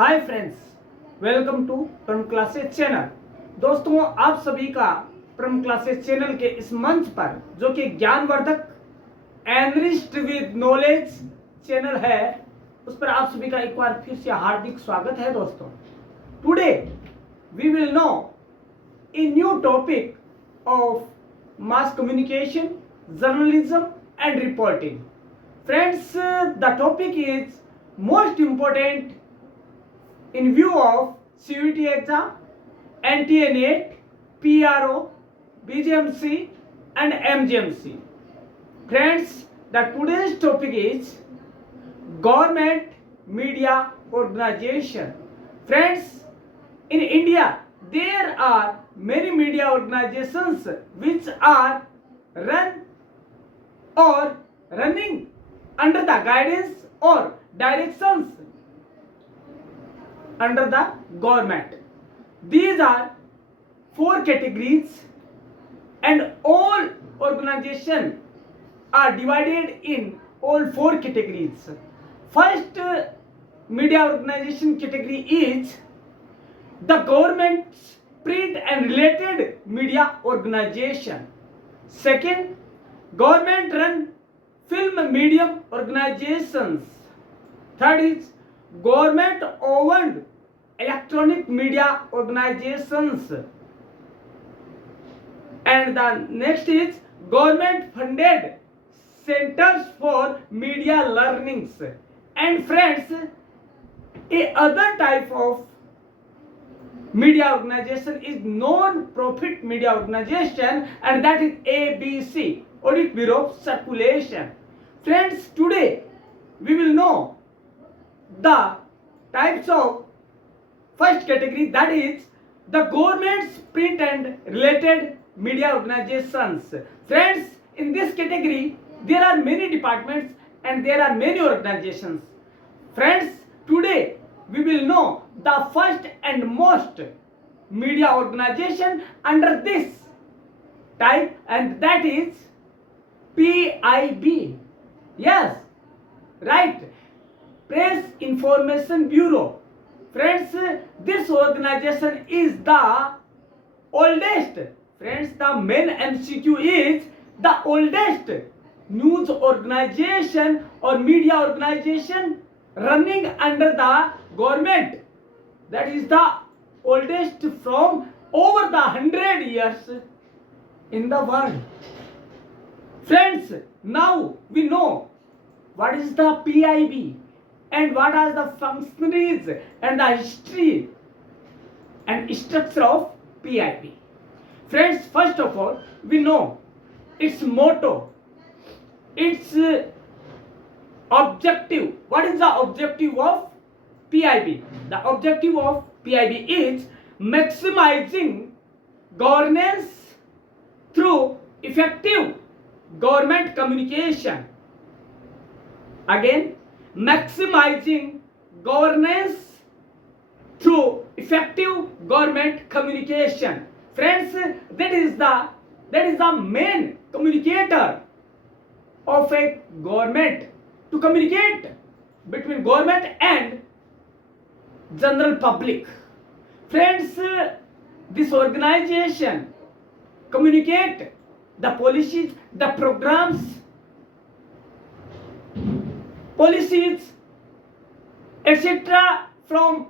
Hi friends, welcome to प्रम classes channel. दोस्तों, आप सभी का प्रम क्लासेस चैनल के इस मंच पर जो कि ज्ञानवर्धक एनरिच्ड विद नॉलेज चैनल है, उस पर आप सभी का एक बार फिर से हार्दिक स्वागत है। दोस्तों, today we will know a new topic of mass communication, journalism and reporting. Friends, the topic is most important in view of CUET exam, NTA NET, PRO, BGMC and MGMC. Friends, the today's topic is government media organization. Friends, in India there are many media organizations which are run or running under the guidance or directions under the government. These are four categories and all organizations are divided in all four categories. First media organization category is the government's print and related media organization. Second, government run film medium organizations. Third is government owned electronic media organizations. And the next is government funded centers for media learnings. And friends, a other type of media organization is non-profit media organization, and that is ABC, Audit Bureau of Circulation. Friends, today we will know the types of first category, that is the government's print and related media organizations. Friends, in this category there are many departments and there are many organizations. Friends, today we will know the first and most media organization under this type, and that is PIB. Yes, right, Press Information Bureau. Friends, this organization is the oldest. Friends, the main MCQ is the oldest news organization or media organization running under the government. That is the oldest from over the 100 years in the world. Friends, now we know what is the PIB and what are the functionaries and the history and structure of PIB. Friends, first of all, we know its motto, its objective. What is the objective of PIB? The objective of PIB is maximizing governance through effective government communication. Again, maximizing governance through effective government communication. Friends, that is the main communicator of a government, to communicate between government and general public. Friends, this organization communicate the policies, the programs, policies, etc. from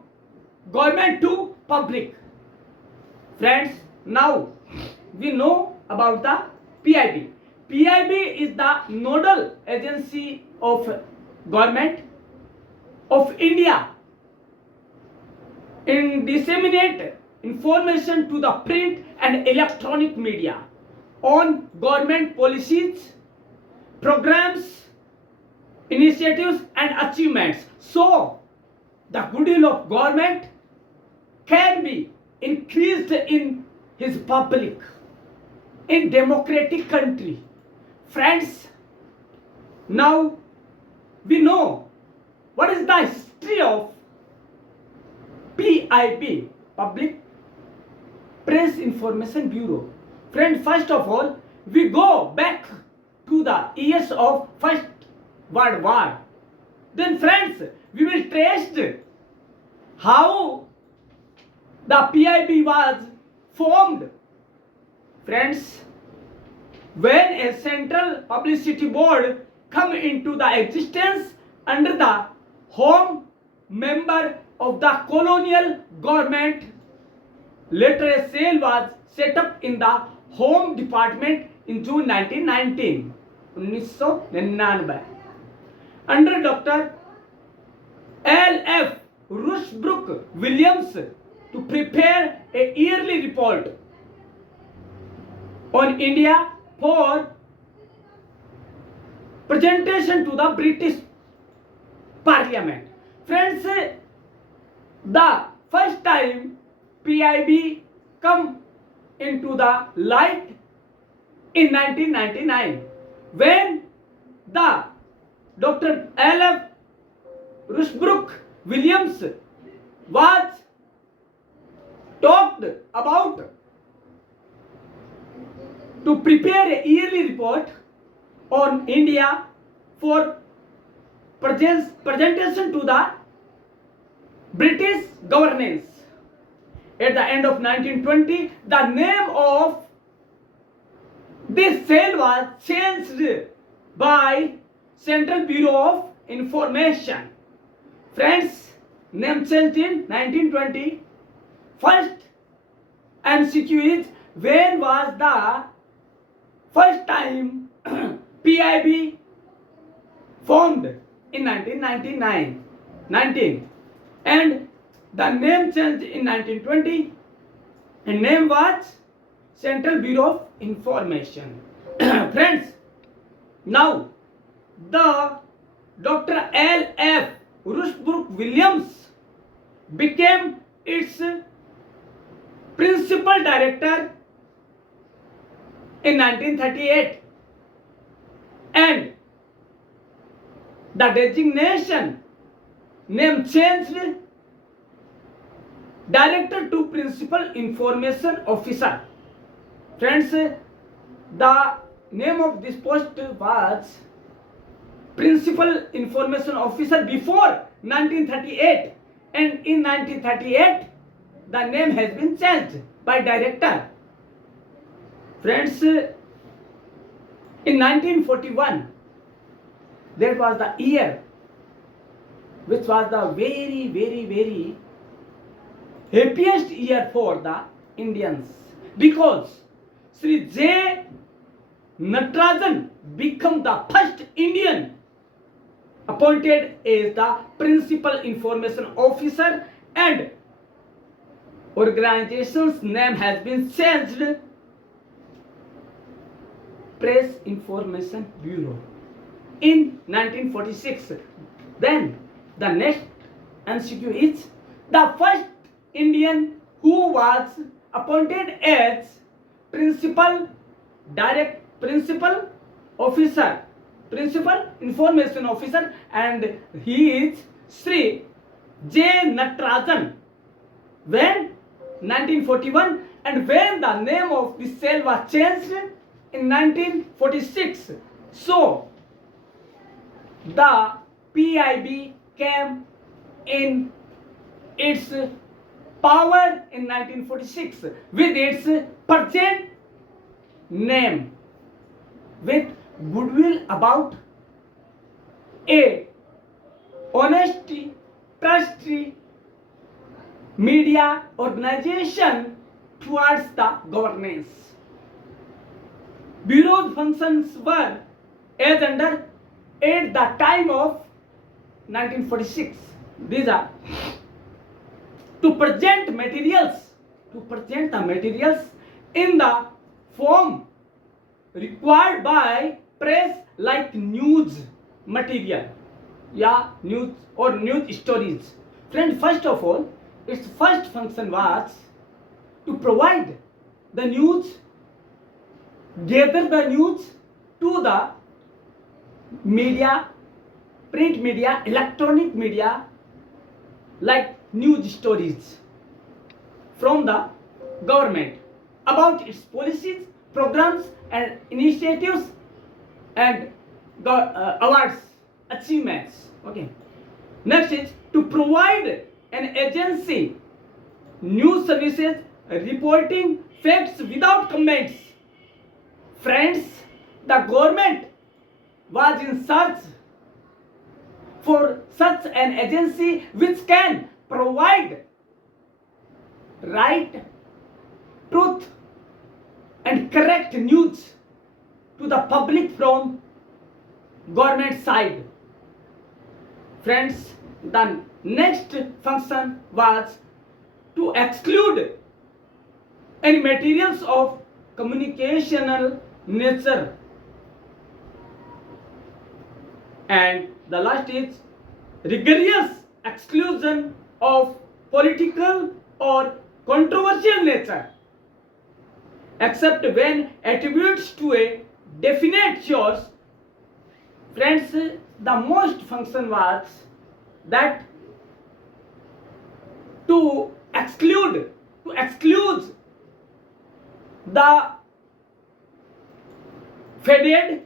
government to public. Friends, now we know about the PIB. PIB is the nodal agency of government of India in disseminate information to the print and electronic media on government policies, programs, initiatives and achievements, so the goodwill of government can be increased in his public in democratic country. Friends, now we know what is the history of PIB, Public Press Information Bureau. Friend, first of all, we go back to the years of First World War. Then friends, we will trace how the PIB was formed. Friends, when a central publicity board come into the existence under the home member of the colonial government, later a cell was set up in the home department in June 1919 under Dr. L.F. Rushbrook Williams to prepare a yearly report on India for presentation to the British Parliament. Friends, the first time PIB come into the light in 1999 when the Dr. L.F. Rushbrook Williams was talked about to prepare a yearly report on India for presentation to the British governance. At the end of 1920, the name of this cell was changed by Central Bureau of Information. Friends, name changed in 1920. First MCQ is, when was the first time PIB formed? In 1919, and the name changed in 1920, and name was Central Bureau of Information. Friends, now the Dr. L.F. Rushbrook Williams became its principal director in 1938, and the designation name changed director to principal information officer. Friends, the name of this post was principal information officer before 1938, and in 1938 the name has been changed by director. Friends, in 1941, that was the year which was the very happiest year for the Indians, because Sri J. Natarajan became the first Indian appointed as the principal information officer, and organization's name has been changed Press Information Bureau in 1946. Then the next MCQ is, the first Indian who was appointed as principal information officer, and he is Sri J. Natarajan. When 1941, and when the name of the cell was changed in 1946, so the PIB came in its power in 1946 with its present name, with goodwill about a honesty, trusty media organization towards the governance. Bureau functions were as under at the time of 1946. These are to present the materials in the form required by press, like news material, news or news stories. Friend, first of all, its first function was to provide the news, gather the news to the media, print media, electronic media, like news stories from the government about its policies, programs and initiatives, and awards, achievements. Okay. Next is to provide an agency, news services reporting facts without comments. Friends, the government was in search for such an agency which can provide right, truth, and correct news to the public from government side. Friends, the next function was to exclude any materials of communicational nature, and the last is rigorous exclusion of political or controversial nature, except when attributes to a definite source. Friends, the most function was that to exclude the faded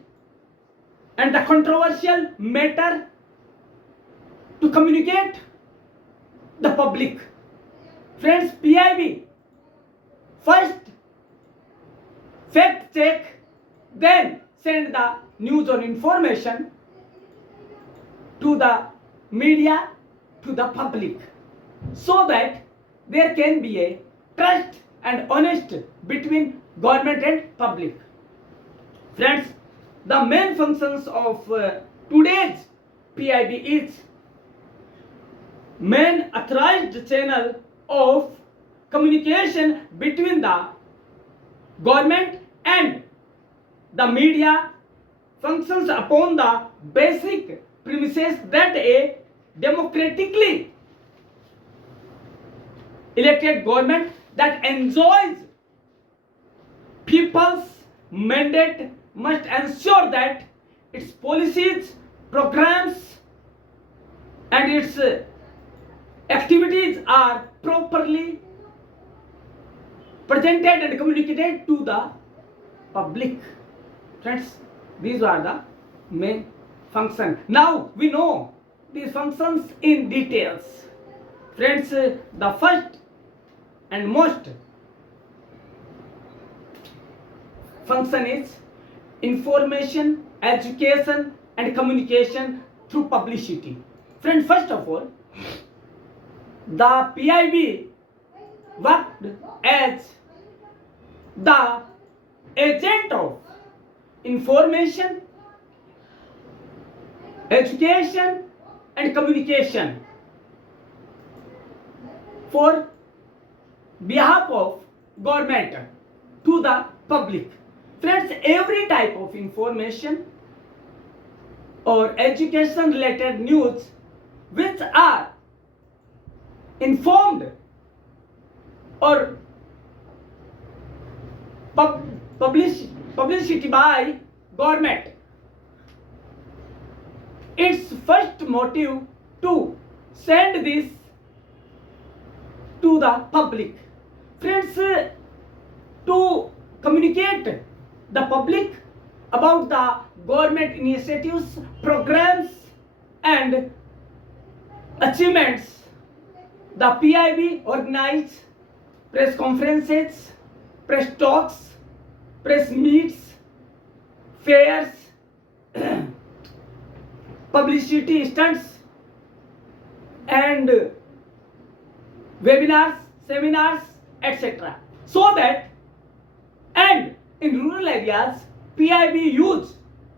and the controversial matter, to communicate the public. Friends, PIB first fact check, then send the news or information to the media, to the public, so that there can be a trust and honest between government and public. Friends, the main functions of today's PIB is main authorized channel of communication between the government and the media, functions upon the basic premises that a democratically elected government that enjoys people's mandate must ensure that its policies, programs, and its activities are properly presented and communicated to the public. Friends, these are the main functions. Now we know these functions in details. Friends, the first and most function is information, education, and communication through publicity. Friends, first of all, the PIB worked as the agent of information, education, and communication for behalf of government to the public. Friends, every type of information or education related news which are informed or publicity by government, its first motive to send this to the public. Friends, to communicate the public about the government initiatives, programs, and achievements, the PIB organized press conferences, press talks, press meets, fairs, publicity stunts, and webinars, seminars, etc. So that, and in rural areas, PIB use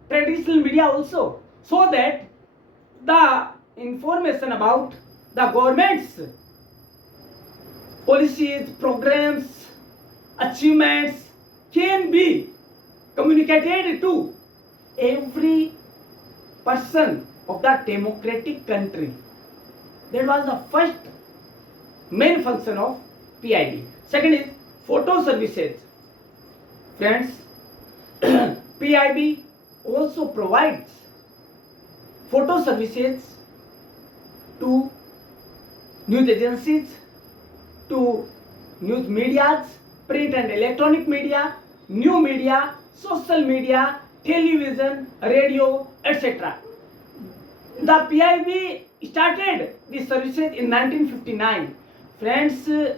traditional media also, so that the information about the government's policies, programs, achievements can be communicated to every person of the democratic country. That was the first main function of PIB. Second is photo services. Friends, PIB also provides photo services to news agencies, to news medias, print and electronic media, new media, social media, television, radio, etc. The PIB started the services in 1959. Friends, the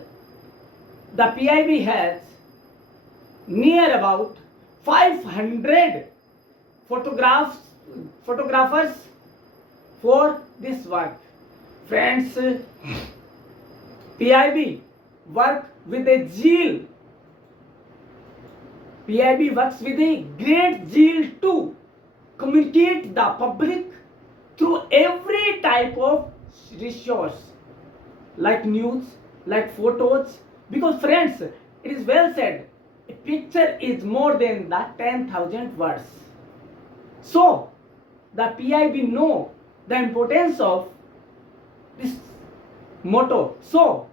PIB has near about 500 photographers for this work. Friends, PIB work with a zeal. PIB works with a great zeal to communicate the public through every type of resource, like news, like photos. Because friends, it is well said, a picture is more than the 10,000 words. So, the PIB know the importance of this motto. So,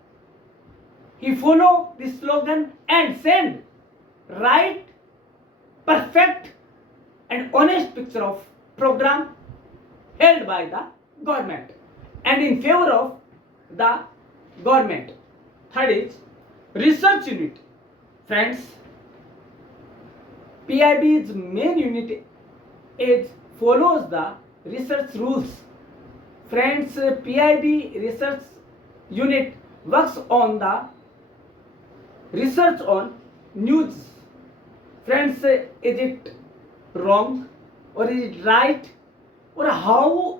he follow this slogan and send right, perfect and honest picture of program held by the government and in favor of the government. Third is research unit. Friends, PIB's main unit is follows the research rules. Friends, PIB research unit works on the research on news. Friends, is it wrong or is it right, or how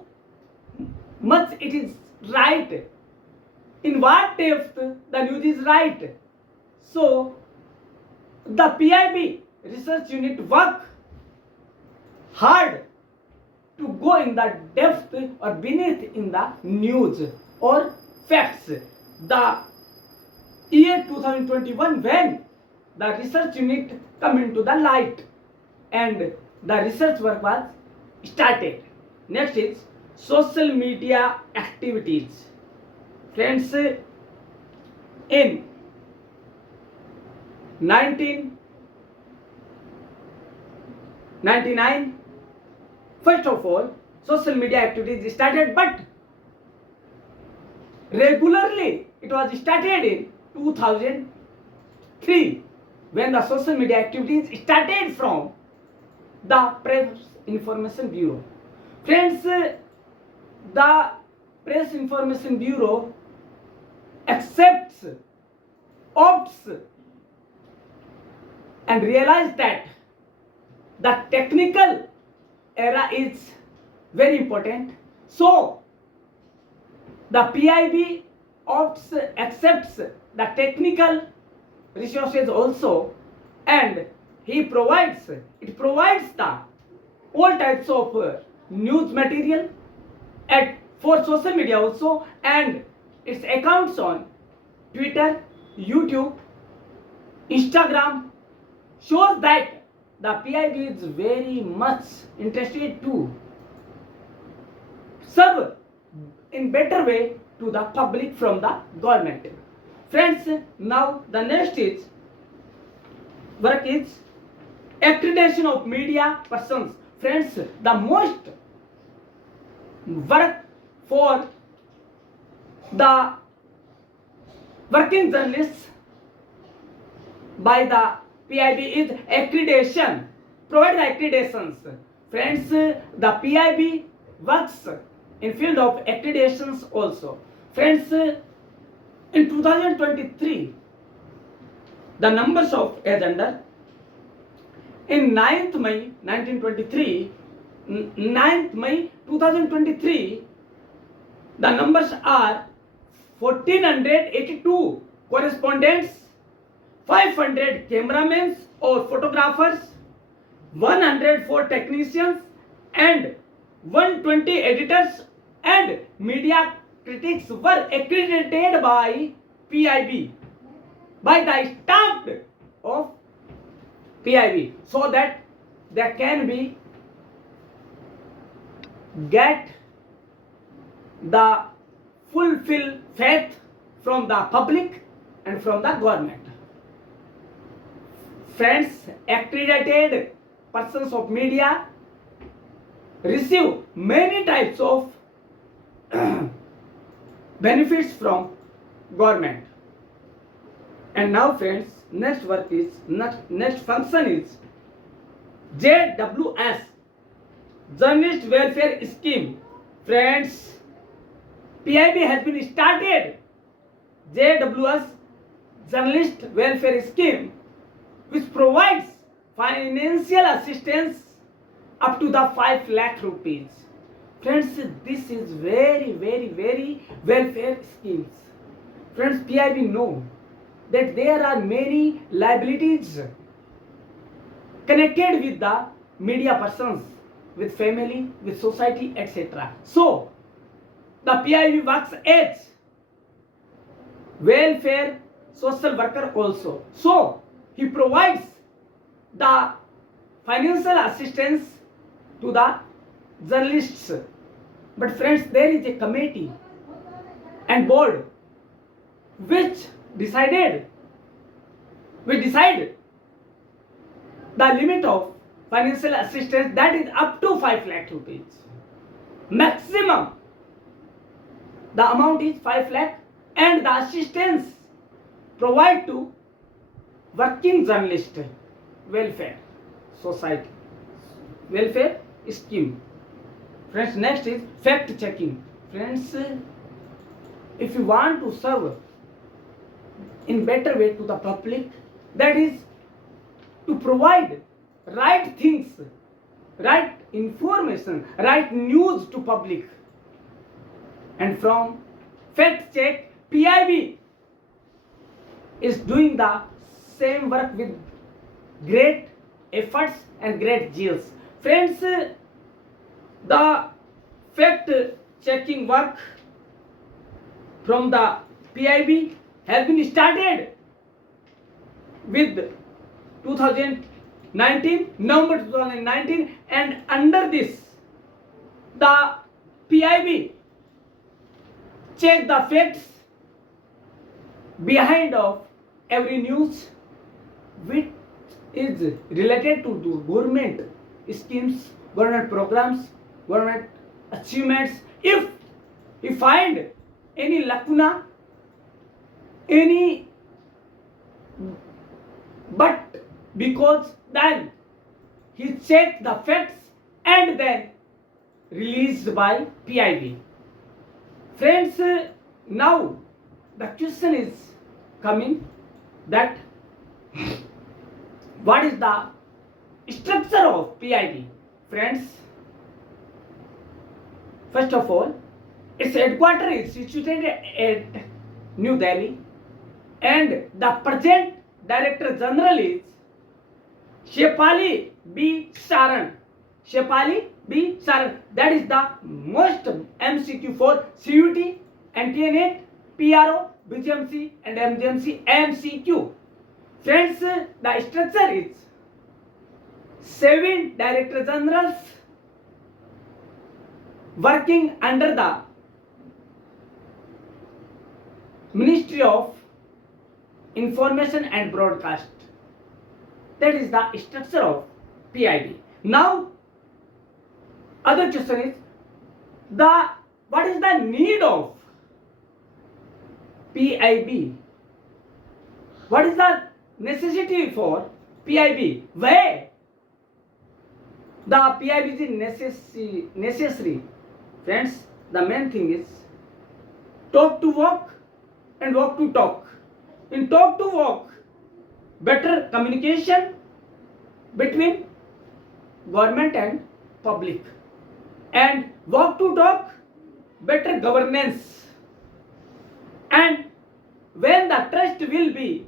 much it is right, in what depth the news is right? So the PIB research unit work hard to go in the depth or beneath in the news or facts. The year 2021, when the research unit come into the light and the research work was started. Next is social media activities. Friends, in 1999, first of all, social media activities started, but regularly it was started in 2003, when the social media activities started from the Press Information Bureau. Friends, the Press Information Bureau accepts, opts, and realizes that the technical era is very important. So the PIB opts, accepts the technical resources also, and it provides the all types of news material for social media also, and its accounts on Twitter, YouTube, Instagram shows that the PIB is very much interested to serve in better way to the public from the government. Friends, now the next is work is accreditation of media persons. Friends, the most work for the working journalists by the PIB is accreditation, provide accreditations. Friends, the PIB works in field of accreditations also. Friends, in 2023, the numbers of agenda in 9th May 1923, 9th May 2023, the numbers are 1482 correspondents, 500 cameramen or photographers, 104 technicians, and 120 editors and media critics were accredited by PIB, by the staff of PIB, so that they can be get the fulfill faith from the public and from the government. Friends, accredited persons of media receive many types of benefits from government. And now friends, next function is JWS, Journalist Welfare Scheme. Friends, PIB has been started JWS Journalist Welfare Scheme, which provides financial assistance up to the 5 lakh rupees. Friends, this is very welfare schemes. Friends, PIB know that there are many liabilities connected with the media persons, with family, with society, etc. So, the PIB works as welfare social worker also. So, he provides the financial assistance to the journalists. But friends, there is a committee and board which decide the limit of financial assistance, that is up to 5 lakh rupees. Maximum the amount is 5 lakh, and the assistance provide to working journalist welfare society welfare scheme. Friends, next is fact checking. Friends, if you want to serve in better way to the public, that is to provide right things, right information, right news to public, and from fact check, PIB is doing the same work with great efforts and great zeals. Friends, the fact checking work from the PIB has been started with 2019, November 2019, and under this the PIB check the facts behind of every news which is related to the government schemes, government programs, government achievements. If you find any lacuna, any but because then he checked the facts and then released by PIB. Friends, now the question is coming that what is the structure of PIB? Friends, first of all, its headquarters is situated at New Delhi, and the present Director General is Shepali B. Saran. Shepali B. Saran. That is the most MCQ for CUT, NTNA, PRO, BGMC and MGMC MCQ. Friends, the structure is 7 Director Generals working under the Ministry of Information and Broadcast. That is the structure of PIB. Now, other question is what is the need of PIB? What is the necessity for PIB? Why the PIB is necessary? Friends, the main thing is talk to walk and walk to talk. In talk to walk, better communication between government and public, and walk to talk, better governance. And when the trust will be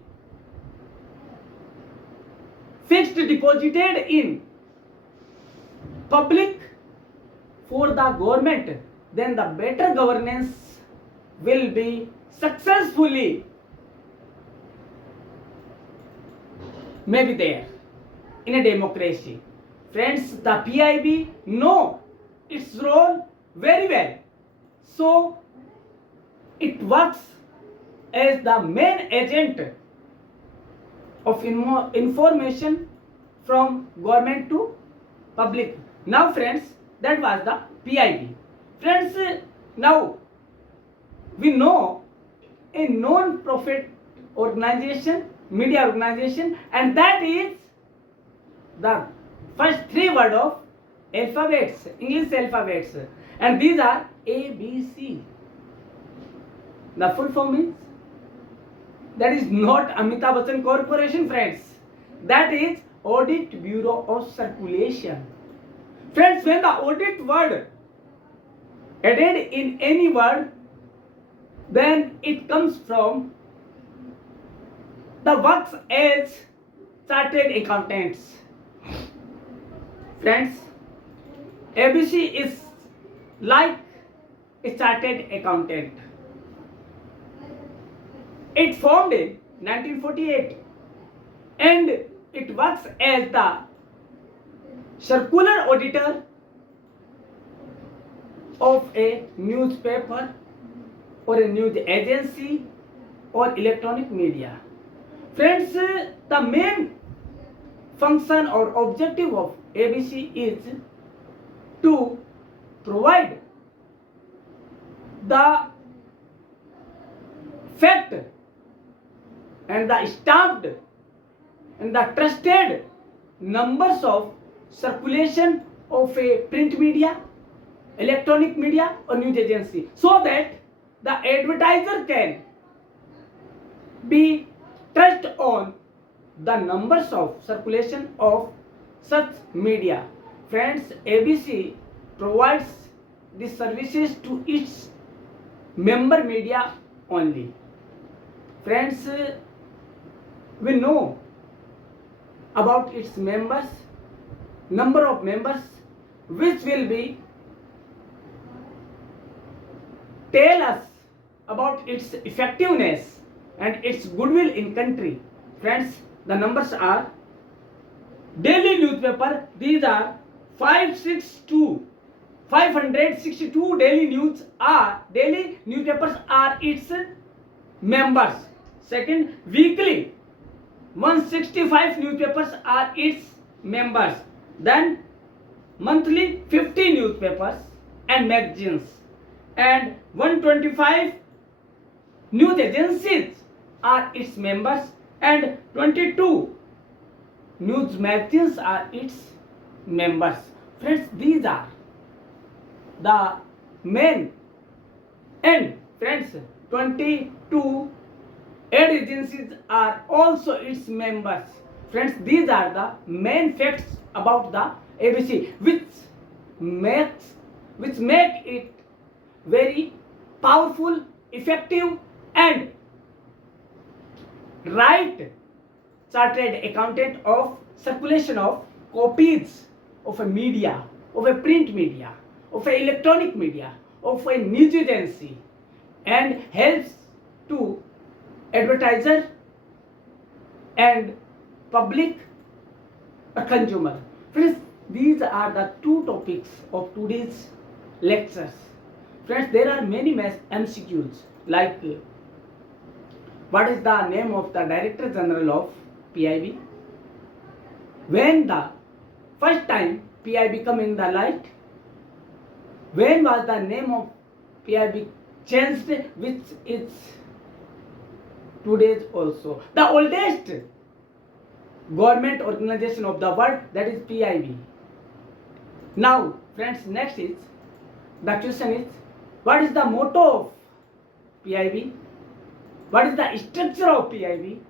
fixed deposited in public for the government, then the better governance will be successfully may be there in a democracy. Friends, the PIB know its role very well. So, it works as the main agent of information from government to public. Now friends, that was the PIB. Friends, now we know a non-profit organization, media organization, and that is the first 3 words of alphabets, English alphabets. and these are ABC. The full form is, that is not Amitabh Bachchan Corporation, friends. That is Audit Bureau of Circulation. Friends, when the audit word added in any word, then it comes from the works as chartered accountants. Friends, ABC is like a chartered accountant. It formed in 1948 and it works as the circular auditor of a newspaper or a news agency or electronic media. Friends, the main function or objective of ABC is to provide the fact and the stamped and the trusted numbers of circulation of a print media, electronic media or news agency, so that the advertiser can be trust on the numbers of circulation of such media. Friends, ABC provides the services to its member media only. Friends, we know about its members, number of members, which will be tell us about its effectiveness and its goodwill in country. Friends, the numbers are daily newspaper. These are 562 daily newspapers are its members. Second, weekly 165 newspapers are its members. Then monthly 50 newspapers and magazines, and 125 news agencies are its members, and 22 news magazines are its members. Friends, these are the main, and friends, 22 ad agencies are also its members. Friends, these are the main facts about the ABC, which make it very powerful, effective and right chartered accountant of circulation of copies of a media, of a print media, of a electronic media, of a news agency, and helps to advertiser and public or consumer. Friends, these are the two topics of today's lectures. Friends, there are many MCQs like what is the name of the Director General of PIB? When the first time PIB come in the light? When was the name of PIB changed, which is today's also? The oldest government organization of the world, that is PIB. Now, friends, next is, the question is, what is the motto of PIB? What is the structure of PIB?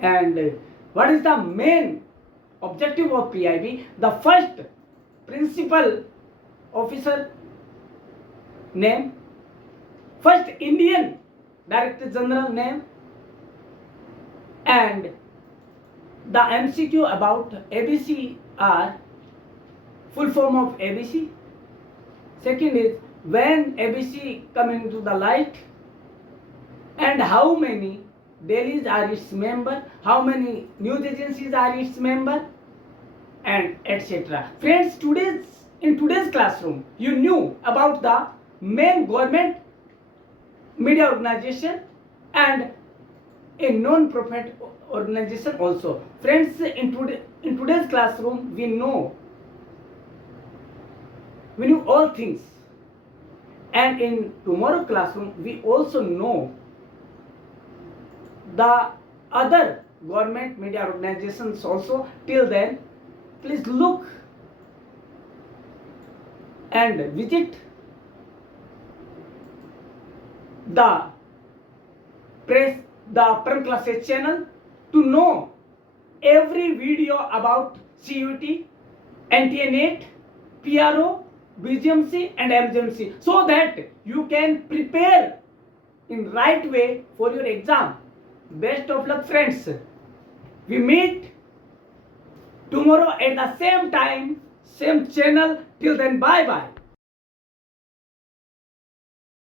And what is the main objective of PIB? The first principal officer name, first Indian Director General name, and the MCQ about ABC are full form of ABC. Second is, when ABC come into the light, and how many dailies are its member, how many news agencies are its member, and etc. Friends, in today's classroom you knew about the main government media organization and a non-profit organization also. Friends, in today's classroom we knew all things, and in tomorrow classroom we also know the other government media organizations also. Till then, please look and visit the press the Param Classes channel to know every video about CUT, NTA NET, PRO, BGMC and MGMC, so that you can prepare in right way for your exam. Best of luck, friends. We meet tomorrow at the same time, same channel. Till then, bye bye.